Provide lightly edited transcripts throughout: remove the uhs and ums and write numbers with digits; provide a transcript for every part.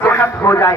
صحت ہو جائے۔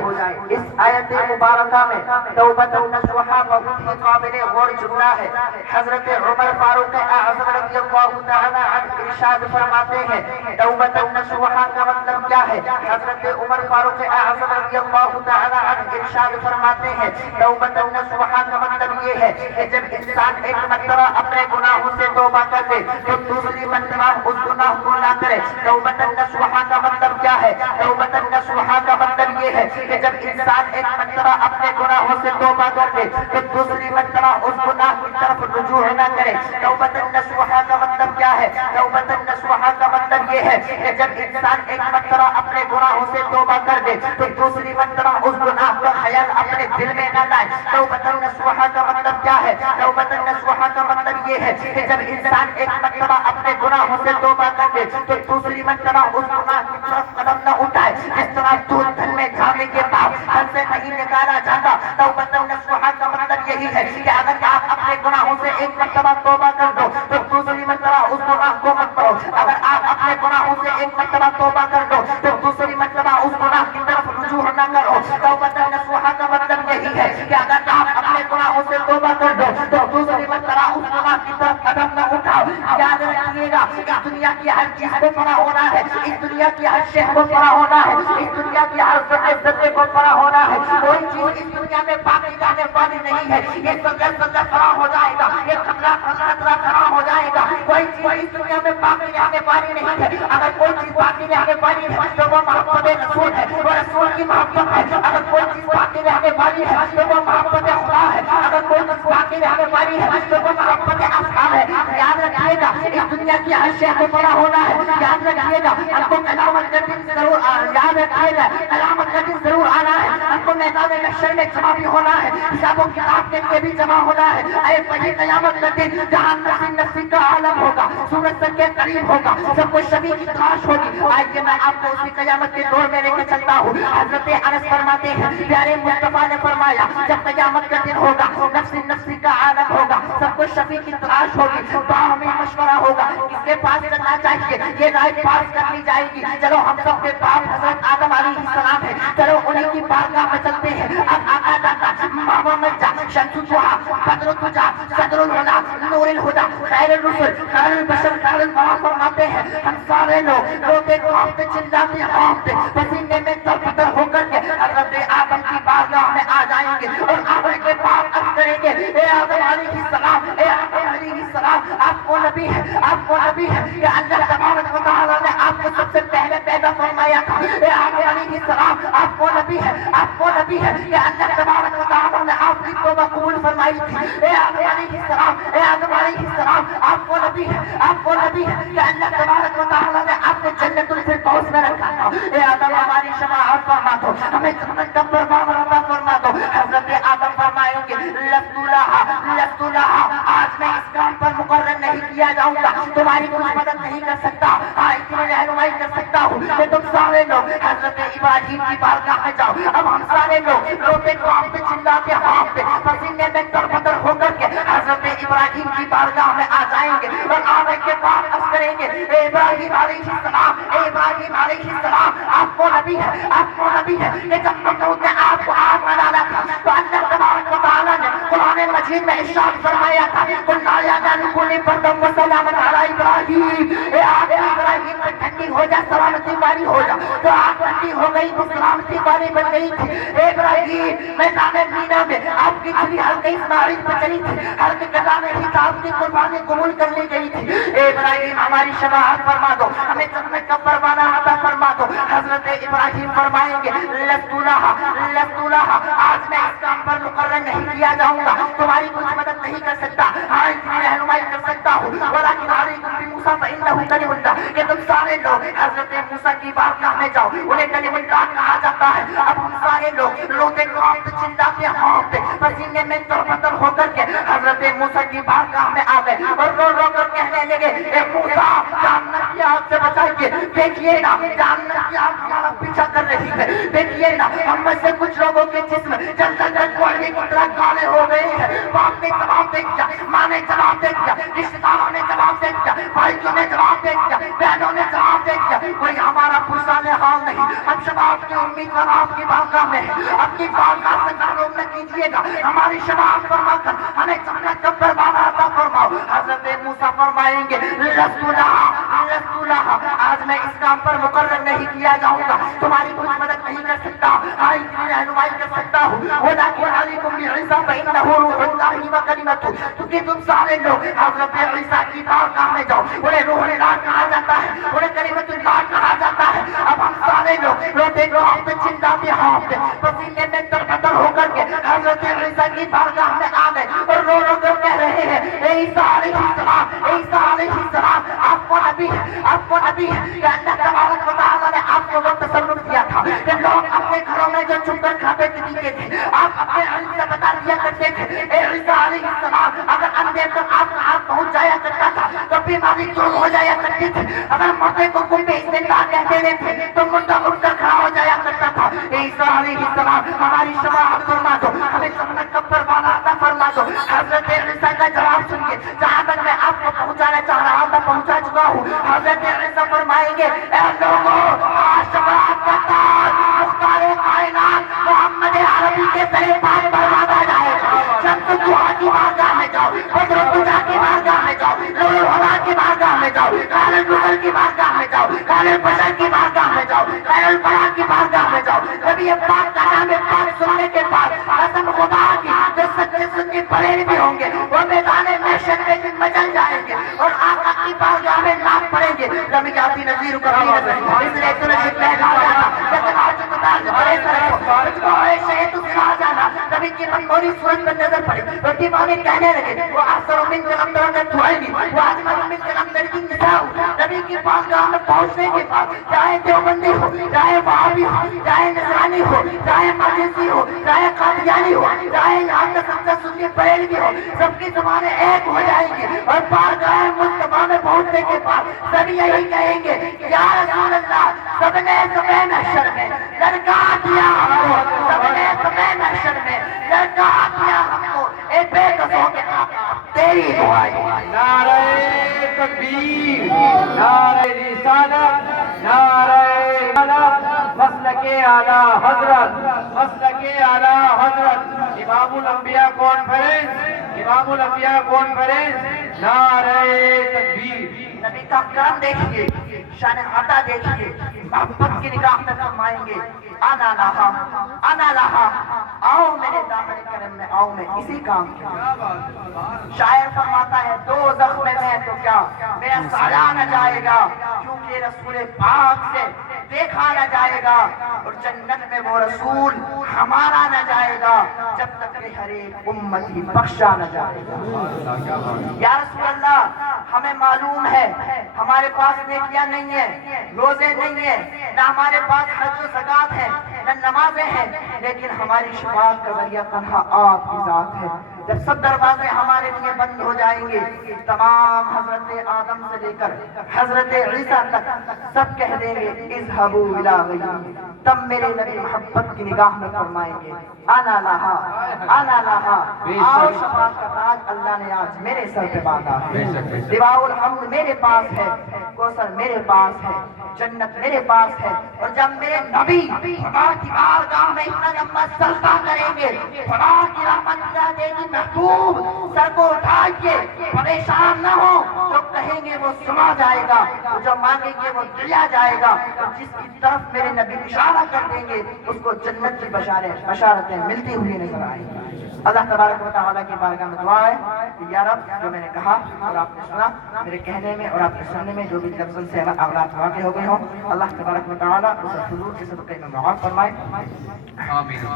اس آیت مبارکہ میں توبۃ النصوحہ بہت ہی قابل غور جملہ ہے۔ حضرت عمر فاروق اعظم رضی اللہ تعالی عنہ ارشاد فرماتے ہیں توبۃ النصوحہ کا مطلب کیا ہے؟ حضرت عمر فاروق اعظم رضی اللہ تعالی عنہ ارشاد فرماتے ہیں توبۃ النصوحہ کا مطلب یہ ہے کہ جب انسان ایک مرتبہ اپنے گناہوں سے توبہ کر لے تو دوسری مرتبہ اس گناہ کو نہ کرے۔ توبۃ النصوحہ کا مطلب کیا ہے؟ توبۃ النصوحہ کا مطلب یہ ہے کہ جب انسان ایک مرتبہ اپنے گناہوں سے توبہ کر لے تو دوسری مرتبہ اس گناہ کی طرف رجوع نہ کرے۔ توبۃ النصوحہ کا مطلب کیا ہے؟ توبۃ النصوحہ کا مطلب یہ ہے کہ جب انسان ایک مرتبہ اپنے گناہوں سے توبہ کر لے تو دوسری مرتبہ اس گناہ کا خیال اپنے دل میں نہ لائے۔ توبۃ النصوحہ کا مطلب کیا ہے؟ توبۃ النصوحہ کا مطلب یہ ہے کہ جب انسان ایک مرتبہ اپنے گناہوں سے توبہ کر لے تو دوسری مرتبہ اس گناہ کی طرف قدم نہ اٹھائے۔ جس طرح دودھ میں جانے کے بعد گھر سے نہیں نکالا جاتا۔ توبۃ النصوحہ کا مطلب یہی ہے کہ اگر آپ اپنے گناہوں سے ایک مرتبہ توبہ کر دو تو دوسری مرتبہ اس گناہ کو مت کرو۔ اگر آپ اپنے گناہوں سے ایک مرتبہ توبہ کر دو تو دوسری مرتبہ اس گناہ کی طرف رجوع نہ کرو۔ توبۃ النصوحہ کا مطلب یہی ہے کہ اگر آپ اپنے گناہوں سے توبہ کر دو تو دوسری مرتبہ اس گناہ کی طرف قدم نہ اٹھاؤ۔ یاد رکھیے گا اس دنیا کی ہر چیز کو پڑا ہونا ہے، اس دنیا کی ہر شے کو پڑا ہونا ہے، اس دنیا کی ہر عزت کو پڑا ہونا ہے۔ کوئی چیز اس دنیا میں باقی رہنے والی نہیں ہے۔ یہ سجد فرا ہو جائے گا، یہ خطرہ فرا ہو جائے گا۔ کوئی چیز اس دنیا میں باقی رہنے والی نہیں ہے۔ اگر کوئی چیز باقی رہنے والی ہے تو وہ محبت رسول ہے، وہ رسول کی محبت ہے۔ اگر کوئی چیز باقی رہنے والی ہے تو وہ محبت خدا ہے۔ اگر کوئی چیز باقی رہنے والی ہے تو وہ محبت اصحاب ہے۔ یاد رکھیے گا اس دنیا کی ہر شے کو پڑا ہونا ہے۔ یاد رکھیے گا ہم کو قیامت کے دن ضرور یاد رکھیے گا قیامت کے دن ضرور آنا ہے۔ ہم کو میدان محشر میں جمع بھی ہونا ہے، حساب و کتاب کے لیے بھی جمع ہونا ہے۔ اے وہی قیامت کا دن جہاں نفسی نفسی کا عالم ہوگا، سورج تک کے قریب ہوگا، سب کو شبیہ کی تلاش ہوگی۔ آئیے میں آپ کو اسی قیامت کے دور میں لے کے چلتا ہوں۔ حضرت انس فرماتے ہیں پیارے مصطفیٰ نے فرمایا جب قیامت کا دن ہوگا نفسی نفسی کا عالم ہوگا، سب کو شفیع کی تلاش ہوگی، باہمی مشورہ ہوگا کس کے پاس چلنا چاہیے، یہ رائے پاس کر لی جائے گی۔ چلو ہم سب کے باپ حضرت آدم علیہ السلام ہے، چلو انہیں کی بارگاہ میں چلتے ہیں۔ اب آقا دادا ماما مجا شمس الضحیٰ بدر الدجیٰ صدر الہدیٰ نور الہدیٰ خیر الرسل خیر البشر خیر الورا فرماتے ہیں ہم سارے لوگ روتے کانپتے چلاتے ہانپتے پسینے میں تربتر ہو کر کے حضرت آدم کی بارگاہ میں آ جائیں گے اور آنے کے بعد عرض کریں گے اے آدم علیہ السلام، اے آدم علیہ السلام، آپ کو نبی ہے، آپ کو نبی ہے کہ اللہ تبارک و تعالیٰ نے آپ کو سب سے پہلے پیدا فرمایا تھا۔ اے آدم علیہ السلام آپ کو نبی ہے، آپ کو نبی ہے کہ اللہ تبارک و تعالیٰ نے آپ کی توبہ قبول فرمائی تھی۔ اے آدم علیہ السلام، اے آدم علیہ السلام آپ کو نبی ہے، آپ کو نبی ہے کہ اللہ تبارک و تعالیٰ نے آپ کو جنت الفردوس میں رکھا تھا۔ اے آدم ہماری شفاعت فرما دو، ہمیں جنت کا پروان عطا فرما دو۔ حضرت آدم فرمائیں گے لست لہا، آج میں اس کام پر مقرر نہیں کیا جاؤں گا، تمہاری کچھ مدد نہیں کر سکتا، ہاں اتنی رہنمائی کر سکتا ہوں کہ تم سارے لوگ حضرت ابراہیم کی بارگاہ میں جاؤ۔ اب ہم سارے لوگ روتے کانپتے چلاتے ہانپتے پسینے میں تربتر ہو کر کے حضرت ابراہیم کی بارگاہ میں آ جائیں گے اور آنے کے بعد عرض کریں گے اے ابراہیم علیہ السلام، اے ابراہیم علیہ السلام آپ کو نبی ہے، آپ کو نبی ہے کہ جب نمرود نے آپ کو آگ میں ڈالا تھا تو اللہ تبارک و تعالیٰ نے قرآن مجید میں ارشاد فرمایا تھا قُلْنَا يَا نَارُ كُونِي بَرْدًا وَسَلَامًا عَلَىٰ إِبْرَاهِيمَ، اے آگ ابراہیم میں ٹھنڈی ہو جا، سلامتی والی ہو جا۔ تو آگ ٹھنڈی ہو گئی تو سلامتی والی بن گئی تھی۔ اے ابراہیم میدان مینا میں آپ کی چھری حلقہ اسماعیل پہ چلی تھی، حلقہ قضا میں ہی آپ کی قربانی قبول کر لی گئی تھی۔ اے ابراہیم ہماری شفاعت فرما دو، ہمیں جنت کا پروانہ عطا فرما دو۔ حضرت ابراہیم فرمائیں گے لست لہا، آج میں اس کام پر مقرر نہیں کیا جاؤں گا، تمہاری کچھ مدد نہیں کر سکتا، ہاں اتنی رہنمائی کر سکتا ہوں۔ ولیکن علیکم بموسیٰ فإنہ کلیم اللہ، کہ تم سارے لوگ حضرت موسیٰ کی بارگاہ میں جاؤ، انہیں کلیم اللہ کہا جاتا ہے۔ اب ہم سارے لوگ روتے کانپتے چلاتے ہانپتے پسینے میں تربتر ہو کر کے حضرت موسیٰ کی بارگاہ میں آ گئے اور رو رو کر کہنے لگے اے موسیٰ جاننا کی آگ سے بچائیے. دیکھیے نا جہنم کی آگ ہمارا پیچھا کر رہی ہے. دیکھیے نا ہم میں سے کچھ لوگوں کے جسم جل جل جل کوئلے کی طرح کالے ہو گئے ہیں. باپ نے جواب دے دیا, ماں نے جواب دے دیا, رشتے داروں نے جواب دے دیا, بھائیوں نے جواب دے دیا, بہنوں نے جواب دے دیا. کوئی ہمارا پرسان حال نہیں. ہم شباب کی امیدوار آپ کی بارگاہ میں ہیں. اپنی بارگاہ سے معلوم نہ کیجیے گا. ہماری شباب فرما کر ہمیں جنت کا پروانہ عطا فرماؤ. حضرت موسیٰ فرمائیں گے رسولہ آج میں اس کام پر مقرر نہیں کیا جاؤں گا, تمہاری کوئی مدد نہیں کر سکتا, اتنی رہنمائی کر سکتا ہوں. وَلَٰكِنْ عَلَيْكُمْ بِعِيسَىٰ فَإِنَّهُ رُوحُ اللَّهِ وَكَلِمَتُهُ. کیونکہ تم سارے لوگ حضرت عیسیٰ کی بارگاہ میں جاؤ. انہیں روح اللہ کہا جاتا ہے, انہیں کلمت اللہ کہا جاتا ہے. اب ہم سارے لوگ روتے کانپتے چلاتے ہانپتے پسینے میں تربتر ہو کر کے حضرت عیسیٰ کی بارگاہ میں آ گئے اور رو رو کر کہہ رہے ہیں اے عیسیٰ علیہ السلام, عیسیٰ علیہ السلام, آپ کو نبی ہے, آپ کو نبی ہے کہ اللہ تبارک و تعالیٰ نے آپ کو وہ تصرف دیا تھا کہ لوگ اپنے گھروں میں جو چھپ کر کھاتے پیتے تھے آپ اپنے علم سے بتا دیا کرتے تھے. اے عیسیٰ علیہ السلام, اگر اندھے تک آپ کا ہاتھ پہنچ جایا کرتا تھا تو بیماری دور ہو جایا کرتی تھی. اگر مردے کو کوئی بسم اللہ کہتے تھے تو مردہ اٹھ کر کھڑا ہو جایا کرتا تھا. عیسیٰ علیہ السلام, ہماری شفاعت فرما دو, ہمیں جنت کا پروانہ عطا فرما دو. حضرت عیسیٰ کا جواب سنیے, جہاں تک میں آپ کو پہنچانا چاہ رہا تھا پہنچا چکا ہوں. حضرت عیسیٰ فرمائیں گے اے لوگوں, آج شفاعت کا تاج مختار کائنات محمد عربی کے سر پر برآمد جائے گا. شمس الضحیٰ کی بارگاہ میں جاؤ, بدر الدجیٰ کی بارگاہ میں جاؤ, نور الہدیٰ کی بارگاہ میں جاؤ, خیر الرسل کی بارگاہ میں جاؤ, خیر البشر کی بارگاہ میں جاؤ, خیر البراء کی بارگاہ میں جاؤ. نبی پاک کا نام پاک سننے کے بعد قسم خدا کی جو سچے سچے بریلوی بھی ہوں گے وہ میدان محشر میں مچل جائیں گے اور آقا کی بارگاہ میں نام پڑیں گے. نبی آتی نظیر کا اس لیے تو نشید پہنا جانا لیکن آج تمہارے جو بڑے سر کو تجھ کو ہے شہید تو سنا جانا. نبی کی منگوری صورت پر نظر پڑی اور دیوانے کہنے لگے وہ آسر من جنم درنگت دعائنی وہ آجمل من جنم درگی نساؤ. نبی کی بارگاہ میں پہنچنے کے بعد چاہے دیوبندی ہو, چاہے وہابی ہو, چاہے نصرانی ہو, چاہے مجوسی ہو, چاہے قادیانی ہو, چاہے یہاں تک سمجھا سنی بریلوی ہو, سب کی زبانیں ایک ہو جائیں گی اور بارگاہ مصطفیٰ میں پہنچنے کے بعد سب یہی کہیں گے یا رسول اللہ, سب نے سبے محشر میں درگاہ دیا ہم کو, سب نے سبے محشر میں درگاہ دیا ہم کو. اے بے قصوں کے آقا تیری دعائیں. نعرہ تکبیر, نعرہ رسالت, نعرہ مسلک اعلیٰ حضرت, مسلک اعلیٰ حضرت امام الانبیاء کانفرنس, امام الانبیاء کانفرنس. نعرہ تکبیر. نبی کا کرم دیکھیے, شان عطا دیکھیے, محبت کی نگاہ میں فرمائیں گے انا لہا, انا لہا, آؤ میرے دامن کرم میں آؤ, میں اسی کام کی. شاعر فرماتا ہے دوزخ میں میں تو کیا میرا سایہ نہ جائے گا کیونکہ رسول پاک سے دیکھا نہ جائے گا, اور جنت میں وہ رسول ہمارا نہ جائے گا جب تک کہ ہر ایک امتی بخشا نہ جائے گا. یا رسول اللہ, ہمیں معلوم ہے ہمارے پاس نیکیاں نہیں ہیں, روزے نہیں ہیں, نہ ہمارے پاس حج و زکات ہے, نہ نمازیں ہیں, لیکن ہماری شفاعت کا ذریعہ تنہا آپ کی ذات ہے. جب سب دروازے ہمارے لیے بند ہو جائیں گے, تمام حضرت آدم سے لے کر حضرت عیسیٰ تک سب کہہ دیں گے اذهبوا الی غیری, تب میرے نبی محبت کی نگاہ میں فرمائیں گے انا لہا, انا لہا. آؤ شفاعت کا تاج اللہ نے آج میرے سر پہ باندھا ہے. لواء الحمد میرے پاس ہے, کوثر میرے پاس ہے, جنت میرے پاس ہے. اور جب میرے نبی خدا کی بارگاہ میں اتنا لمبا سجدہ کریں گے, خدا کی رحمت اللہ دے گی محبوب سر کو اٹھائیے, پریشان نہ ہو, جو کہیں گے وہ سنا جائے گا, جو مانگیں گے وہ دیا جائے گا. جس کی طرف میرے نبی اشارہ کر دیں گے اس کو جنت کی بشارتیں ملتی ہوئی نظر آئیں گی. اللہ تبارک و تعالیٰ کی بارگاہ میں دعا ہے کہ یا رب جو میں نے کہا اور آپ نے سنا, میرے کہنے میں اور آپ کے سننے میں جو بھی لفظ سے اغلاط واقع ہو گئے ہوئے ہوں اللہ تبارک و تعالیٰ اس حضور کے صدقے میں معاف فرمائے.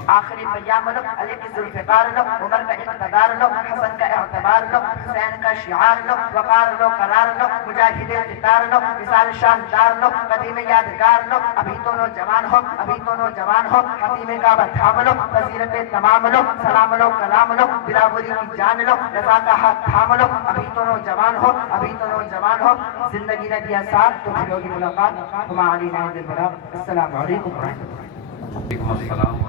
آخری پیام لو، علی کی ذوالفقار لو، عمر کا اقتدار لو، حسن کا اعتبار لو، حسین کا شعار لو، وقار لو، قرار لو، مجاہد قطار لو، مثال شاندار لو، قدیم یادگار لو، ابھی تو نوجوان ہو، ابھی تو نوجوان ہو، حتیم کعبہ تھام لو، فضیلت تمام لو، سلام لو، کلام لو، بلاوری کی جان لو، رضا کا ہاتھ تھام لو، ابھی تو نوجوان ہو، ابھی تو نوجوان ہو، زندگی نے دیا ساتھ تو پھر ہوگی ملاقات. ہما علینا البلاغ. السلام علیکم ورحمۃ اللہ. وعلیکم السلام.